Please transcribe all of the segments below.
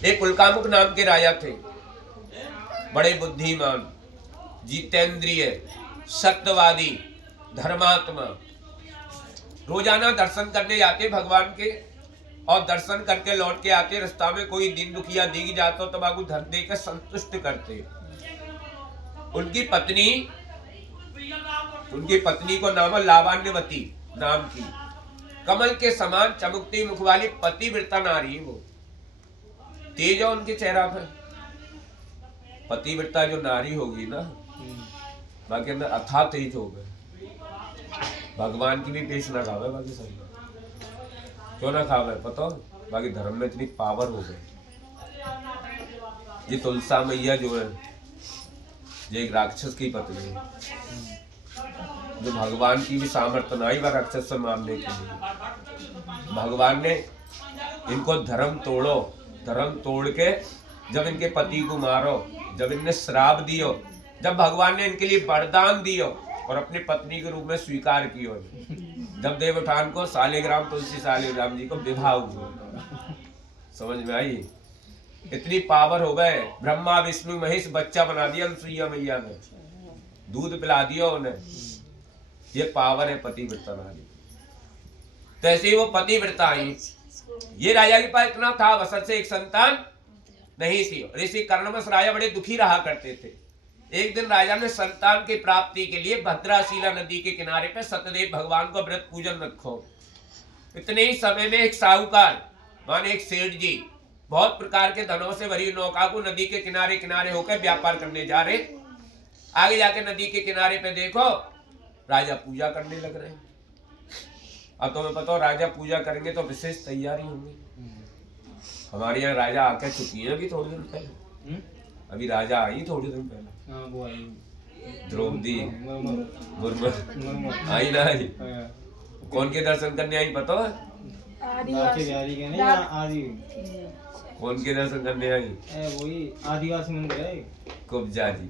एक उल्कामुख नाम के राजा थे, बड़े बुद्धिमान, जितेंद्रिय, सत्यवादी, धर्मात्मा। रोजाना दर्शन करने जाते भगवान के, और दर्शन करके लौट के आते। रास्ता में कोई दीन दुखिया दिख जाता तो बाबू धन देकर संतुष्ट करते। उनकी पत्नी को नाम लावण्यवती नाम की, कमल के समान चमकती मुख वाली पतिव्रता नारी। वो तेज है उनके चेहरा पर। पतिव्रता जो नारी होगी ना, बाकी अंदर अथाह तेज हो गए। भगवान की भी पेश ना खावे, बाकी सब क्यों ना खावे पता, बाकी धर्म में इतनी पावर हो गई। ये तुलसा मैया जो है, ये एक राक्षस की पत्नी है, जो भगवान की भी सामर्थ्य नहीं बा राक्षस से मारने के लिए। भगवान ने इनको धर्म तोड़ो, धर्म तोड़ के जब इनके पति को मारो, जब इनने श्राप दियो, जब भगवान ने इनके लिए वरदान दियो और अपनी पत्नी के रूप में स्वीकार कियो, जब देवउठान को सालिग्राम तुलसी सालिग्राम जी को विवाह हुआ। समझ में आई? इतनी पावर हो गए। ब्रह्मा विष्णु महेश बच्चा बना दिया अनुसुईया मैया ने, दूध पिला दिया उन्हें। ये पावर है पतिव्रता नारी। तो ऐसे ही वो पतिव्रता आई। ये राजा के पास इतना था, बसर से एक संतान नहीं थी। और इसी कारणवश राजा बड़े दुखी रहा करते थे। एक दिन राजा ने संतान की प्राप्ति के लिए भद्राशिला नदी के किनारे पे सत्यदेव भगवान को व्रत पूजन रखो। इतने ही समय में एक साहूकार माने एक सेठ जी बहुत प्रकार के धनों से भरी नौका को नदी के किनारे किनारे होकर व्यापार करने जा रहे। आगे जाके नदी के किनारे पे देखो राजा पूजा करने लग रहे हैं। अब तुम्हें पता हो राजा पूजा करेंगे तो विशेष तैयारी होगी। हमारे यहाँ राजा आके चुकी है अभी थोड़ी दिन पहले। अभी राजा आई थोड़ी दिन पहले, द्रौपदी मुर्मू आई ना आई। कौन के दर्शन करने आई पता है? कौन के दर्शन करने आई? वही आदिवासी मंदिर है, कुब्जा जी।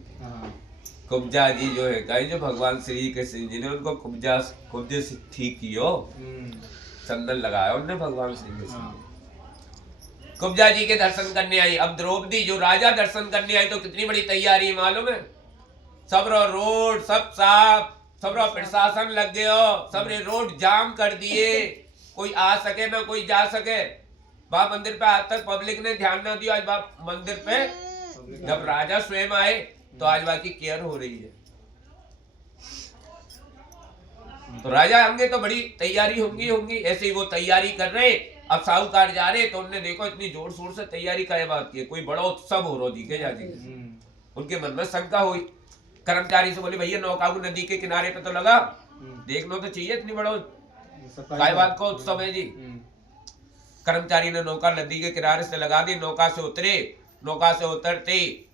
कुब्जा जी जो है कहीं जो भगवान श्री कृष्ण जी ने उनको कुब्जे से ठीक कियो, चंदन लगाया उन्होंने भगवान श्री कृष्ण। कुब्जा जी के दर्शन करने आई। अब द्रौपदी जो राजा दर्शन करने आई तो कितनी बड़ी तैयारी मालूम है? सब रोड सब साफ, सब प्रशासन लग गयो, सब रोड जाम कर दिए, कोई आ सके ना कोई जा सके। बाप मंदिर पे आज तक पब्लिक ने ध्यान ना दिया। आज बाप मंदिर पे जब राजा स्वयं आए तो आज बाकी केयर हो रही है। तो राजा होंगे तो बड़ी तैयारी होंगी। ऐसे ही वो तैयारी कर रहे। अब साहूकार जा रहे तो उन्होंने देखो इतनी जोर शोर से तैयारी का बात की, कोई बड़ा उत्सव हो रहा दिखे जा दिखे। उनके मन में शंका हुई। कर्मचारी से बोले भैया नौका को नदी के किनारे पे तो लगा, देखना तो चाहिए, इतनी बड़ा काय बात का उत्सव है जी। कर्मचारी ने नौका नदी के किनारे से लगा दी। नौका से उतरे। नौका से उतरते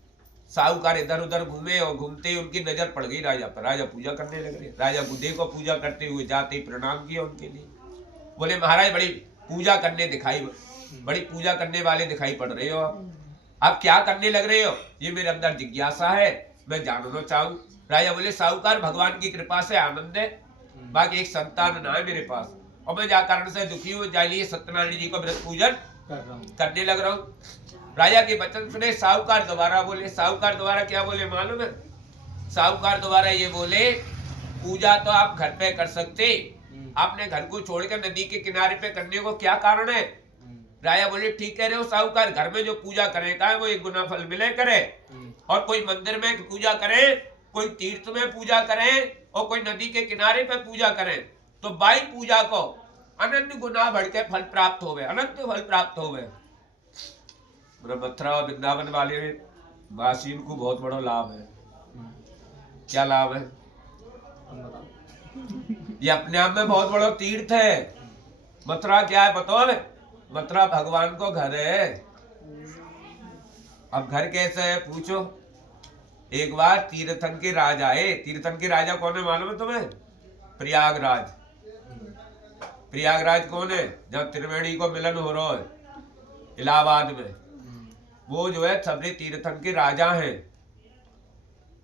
साहूकार इधर उधर घूमे और घूमते ही उनकी नजर पड़ गई राजा पर। राजा पूजा करने लग रहे। राजा बुद्धे को पूजा करते हुए जाते ही प्रणाम किया उनके लिए। बोले महाराज बड़ी पूजा करने बड़ी पूजा करने वाले दिखाई पड़ रहे हो आप क्या करने लग रहे हो? ये मेरे अंदर जिज्ञासा है, मैं जानना चाहूं। राजा बोले साहूकार भगवान की कृपा से आनंद है, बाकी एक संतान ना है मेरे पास और मैं जा कारण से दुखी हूँ। जाइए सत्यनारायण जी को व्रत पूजन करने लग रहा हूँ। राजा के वचन सुने साहूकार दोबारा बोले। साहूकार दोबारा क्या बोले मालूम है? साहूकार दोबारा ये बोले पूजा तो आप घर पे कर सकते, आपने घर को छोड़कर नदी के किनारे पे करने को क्या कारण है? राजा बोले ठीक कह रहे हो साहूकार, घर में जो पूजा करेगा वो एक गुना फल मिले करे, और कोई मंदिर में पूजा करे, कोई तीर्थ में पूजा करे और कोई नदी के किनारे पे पूजा करे तो बाई पूजा को अनंत गुना बढ़ के फल प्राप्त हो गए, अनंत फल प्राप्त हो गए। मथुरा और वृंदावन वाले वासियों को बहुत बड़ा लाभ है। क्या लाभ है? ये अपने आप में बहुत बड़ा तीर्थ है। मथुरा क्या है बताओ? मथुरा भगवान को घर है। अब घर कैसे है पूछो। एक बार तीर्थन के राजा आए। तीर्थन के राजा कौन है मालूम है तुम्हें? प्रयागराज। प्रयागराज कौन है? जब त्रिवेणी को मिलन हो रहा है इलाहाबाद में, वो जो है सबरे तीर्थन के राजा हैं।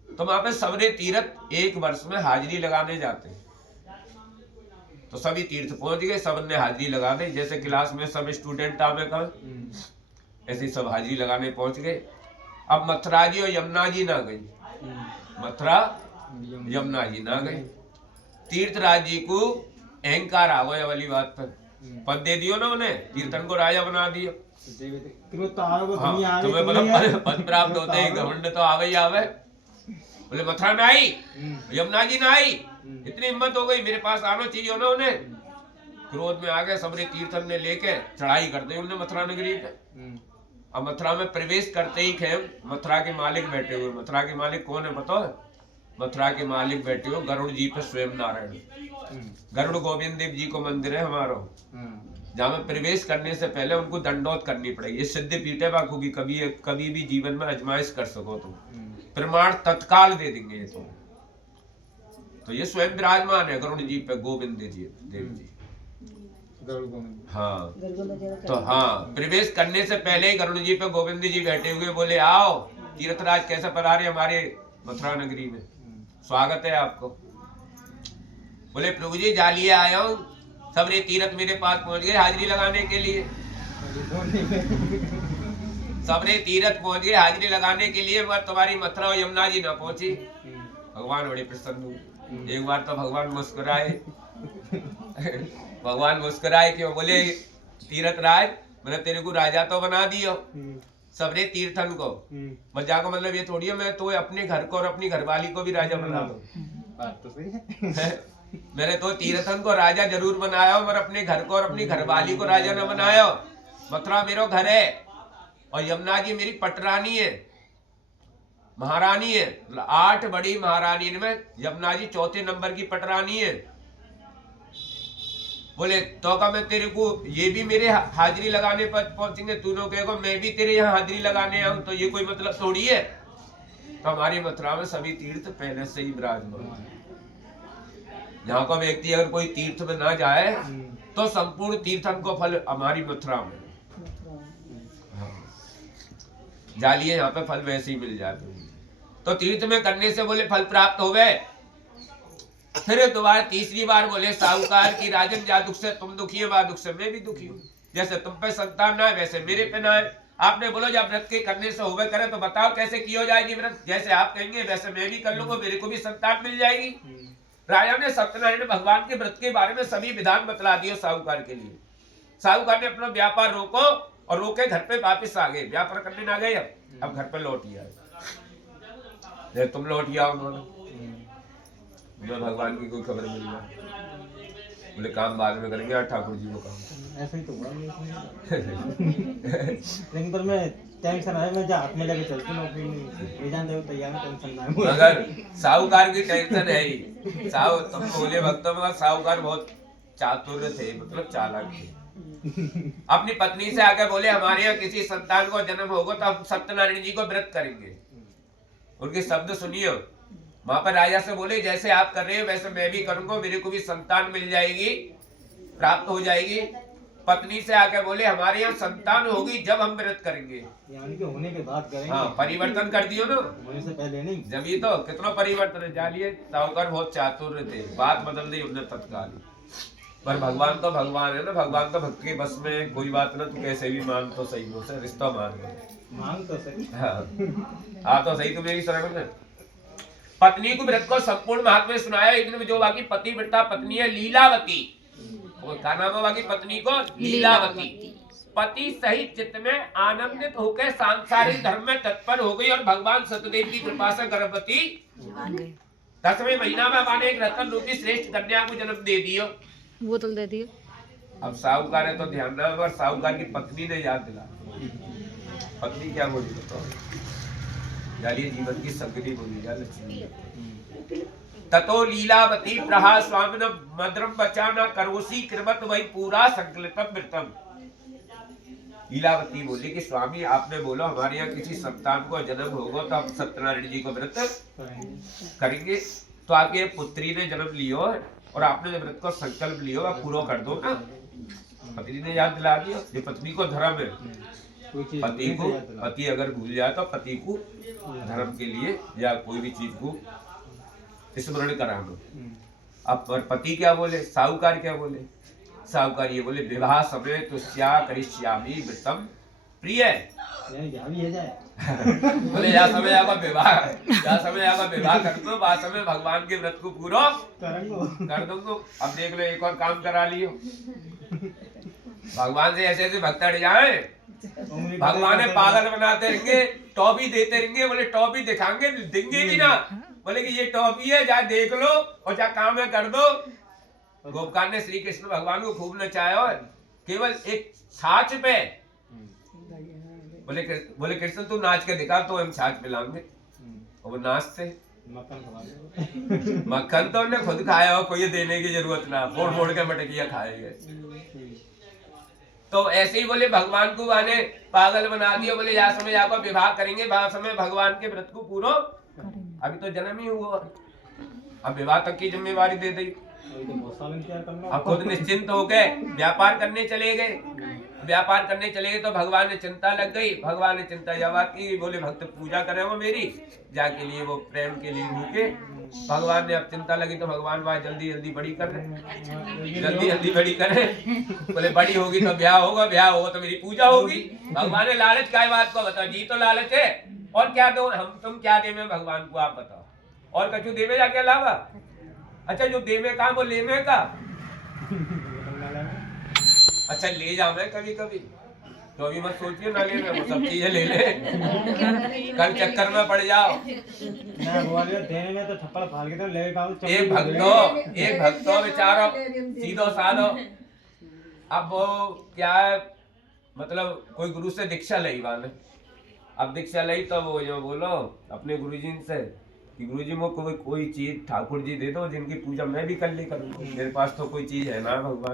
तो वहां पे सबरे तीर्थ एक वर्ष में हाजिरी लगाने जाते हैं। तो सभी तीर्थ पहुंच गए, सबने हाजिरी लगा दी। जैसे क्लास में सब स्टूडेंट आवे कल, ऐसे सब हाजिरी लगाने पहुंच गए। अब मथुरा जी और यमुना जी ना गई, मथुरा यमुना जी ना गई। तीर्थराज जी को अहंकार आ गया वाली बात पर, पद दे दियो ना उन्हें, तीर्थन को राजा बना दियो। हाँ, तुम्हें पद प्राप्त होते ही घमंड तो आवे ही आवे। बोले मथुरा में आई, यमुना जी ना आई, इतनी हिम्मत हो गई, मेरे पास आना चाहिए ना उन्हें। क्रोध में आ गए, सबरे तीर्थन ने लेके चढ़ाई कर दी उन्होंने मथुरा नगरी पे। अब मथुरा में प्रवेश करते ही खेम मथुरा के मालिक बैठे हुए। मथुरा के मालिक कौन है पता है? मथुरा के मालिक बैठे हुए गरुड़ जी पे स्वयं नारायण। गरुड़ गोविंद देव जी को मंदिर है हमारा, जहाँ में प्रवेश करने से पहले उनको दंडोत करनी पड़ेगी। ये सिद्ध पीठ है बाकू की, कभी भी जीवन में आजमाइश कर सको तुम, प्रमाण तत्काल दे देंगे ये तो ये स्वयं विराजमान है गरुड़ जी पे गोविंद देव जी। हाँ, तो हाँ, प्रवेश करने से पहले ही गरुड़ जी पे गोविंद जी बैठे हुए। बोले आओ तीर्थराज, कैसे पधारे हमारे मथुरा नगरी में, स्वागत है आपको। बोले प्रभु जी जालिए आया हूँ, सबरे तीर्थ मेरे पास पहुंच गए हाजिरी लगाने के लिए। सबरे तीर्थ पहुंच गए हाजिरी लगाने के लिए, मगर तुम्हारी मथुरा और यमुना जी ना पहुंची। भगवान बड़े प्रसन्न हुए। एक बार तो भगवान मुस्कुराए। भगवान मुस्कुराए क्यों? बोले तीर्थराज, मैंने तेरे को राजा तो बना दियो सबरे तीर्थन को, मजा को मतलब ये थोड़ी है मैं तो अपने घर को और अपनी घरवाली को भी राजा बना दो। बात तो सही है। मैंने तो तीर्थन को राजा जरूर बनाया, मगर अपने घर को और अपनी घरवाली को राजा न बनाया। मथुरा मेरा घर है और यमुना जी मेरी पटरानी है, महारानी है। 8 बड़ी महारानी में यमुना जी 4थे नंबर की पटरानी है। बोले तो का मैं तेरे को, ये भी मेरे हाजिरी लगाने पर पहुंचेंगे, तूने कहेगा मैं भी तेरे यहाँ हाजिरी लगाने आऊं, तो ये कोई मतलब थोड़ी है। तो हमारी मथुरा में सभी तीर्थ पहले से ही विराजमान। यहाँ का व्यक्ति अगर कोई तीर्थ में ना जाए तो संपूर्ण तीर्थन को फल हमारी मथुरा में। जालिए यहाँ पे फल वैसे ही मिल जाते हैं। तो तीर्थ में करने से बोले फल प्राप्त हो गए। फिर दोबारा तीसरी बार बोले साहूकार की राजन जा दुख से तुम दुखी हो, बा दुख से मैं भी दुखी हूँ। जैसे तुम पे संतान ना है वैसे मेरे पे ना है। आपने बोलो जब व्रत के करने से होवे करे तो बताओ कैसे की हो जाएगी व्रत? जैसे आप कहेंगे वैसे मैं भी कर लूंगा, मेरे को भी संतान मिल जाएगी। राजा ने सत्यनारायण भगवान के व्रत के बारे में सभी विधान बतला दिए साहूकार के लिए। साहूकार ने अपना व्यापार रोको और रोके घर पे वापिस आ गए, व्यापार करने ना गए। अब घर पे लौट आए, तुम लौट आओ। उन्होंने भगवान की कोई खबर मिल जाए, बोले काम बाद में करेंगे और ठाकुर जी को काम। ऐसा ही तो हुआ। लेकिन पर मैं टेंशन है, मैं हाथ में लेके चलती नौकरी में ये जानते हो तैयार टेंशन ना है। मगर साहूकार की टेंशन है ही। तुम बोले भक्तों में साहूकार बहुत चातुर थे, मतलब चालाक थे। अपनी पत्नी से आकर बोले हमारे यहाँ किसी संतान को जन्म होगा तो हम सत्यनारायण जी को व्रत करेंगे। उनके शब्द सुनियो। वहां पर राजा से बोले जैसे आप कर रहे हो वैसे मैं भी करूंगा, मेरे को भी संतान मिल जाएगी, प्राप्त हो जाएगी। पत्नी से आकर बोले हमारे यहाँ संतान होगी जब हम व्रत करेंगे, यानी कि होने के बाद करेंगे। हाँ, परिवर्तन कर दियो ना, होने से पहले नहीं। जब ये तो कितना परिवर्तन है। जानिए साहूकार बहुत चातुर थे, बात बदल दी उन्होंने तत्काल। पर भगवान तो भगवान है ना, भगवान तो भक्त के बस में कोई बात ना, तू कैसे भी मान तो सही हो, रिश्ता मान तो सही। हाँ तो सही, तो मेरी शरण में पत्नी को व्रत को संपूर्ण महात्म्य सुनाया। एक दिन जो बाकी पति वृता पत्नी है लीलावती, क्या नाम है बाकी पत्नी को? लीलावती। पति सहित चित्त में आनंदित होकर सांसारिक धर्म में तत्पर हो गई और भगवान सतदेव की कृपा से गर्भवती 10वें महीना में हमारे एक रतन रूपी श्रेष्ठ कन्या को जन्म दे दियो। बोतल दे दियो। अब साहूकार है तो ध्यान ना, और साहूकार की पत्नी ने याद दिला। पत्नी क्या बोली बताओ? जालिए जीवन की संगति बोली जा लक्ष्मी। ततो लीलावती प्रहा स्वामिन मद्रम बचाना करोसी कृमत वही पूरा संकलितम मृतम। लीलावती बोली कि स्वामी आपने बोलो हमारे यहाँ किसी संतान को जन्म होगा तो हम सत्यनारायण जी को व्रत करेंगे। तो आपके पुत्री ने जन्म लियो और आपने व्रत को संकल्प लियो, आप पूरा कर दो ना। पत्नी ने याद दिला दिया, ये पत्नी को धर्म है। पति अगर भूल जाए तो पति को धर्म के लिए या कोई भी चीज को स्मरण कराना। अब पति क्या बोले, साहूकार क्या बोले? साहूकार ये बोले विवाह समय तुष्या करिष्यामि व्रतम प्रिय यहाँ भी है जाए बोले या समय आपका विवाह कर दो, बाद समय भगवान के व्रत को पूरा कर दूंगा। अब देख लो एक और काम करा लियो, भगवान से ऐसे ऐसे भक्त अड़ जाए, भगवान पागल बनाते रहेंगे, टॉफी देते रहेंगे, बोले टॉफी दिखाएंगे देंगे भी ना, बोले कि ये टॉफी है, जा देख लो और जा काम है कर दो। गोपकान ने श्री कृष्ण भगवान को खूब नचाया, और केवल एक छाछ पे बोले कृष्ण तू नाच के दिखा तो हम छाछ पिलाएंगे, और वो नाचते मक्खन तो उन्हें खुद खाया हो, कोई देने की जरूरत ना, फोड़ फोड़ के मटकिया खाएंगे। तो ऐसे ही बोले भगवान को आने पागल बना दिया, बोले या समय आपका विवाह करेंगे, समय भगवान के व्रत को पूरा, अभी तो जन्म ही हुआ, अब विवाह तक की जिम्मेवारी दे दी। अब खुद निश्चिंत हो गए, व्यापार करने चले गए, तो भगवान ने चिंता लग गई, भगवान ने चिंता जवाब की, बोले भक्त पूजा करे हो मेरी, जाके लिए वो प्रेम के लिए भूखे, भगवान ने अब चिंता लगी तो भगवान वहां जल्दी जल्दी बड़ी कर रहे, जल्दी बड़ी करे, बोले बड़ी होगी तो ब्याह होगा तो मेरी पूजा होगी। भगवान ने लालच क्या बात को बताओ, जी तो लालच है, और क्या दो हम तुम क्या देवे भगवान को आप बताओ, और कछु देवे जाके अलावा, अच्छा जो देवे का वो लेवे का, अच्छा ले जाओ मैं कभी कभी, तो अभी मत सोचिए ना ले, वो सब चीजें ले ले, कल चक्कर में पड़ जाओ। देने में तो थप्पड़ फाड़ के तो ले पाओ, एक भक्तो बेचारो सीधो साधो, अब वो क्या है, मतलब कोई गुरु से दीक्षा लई वाले, अब दीक्षा लई तो वो जो बोलो अपने गुरुजी से कि गुरुजी वो कोई चीज ठाकुर जी दे दो जिनकी पूजा मैं भी कल ही करूँ, मेरे पास तो कोई चीज है ना भगवान।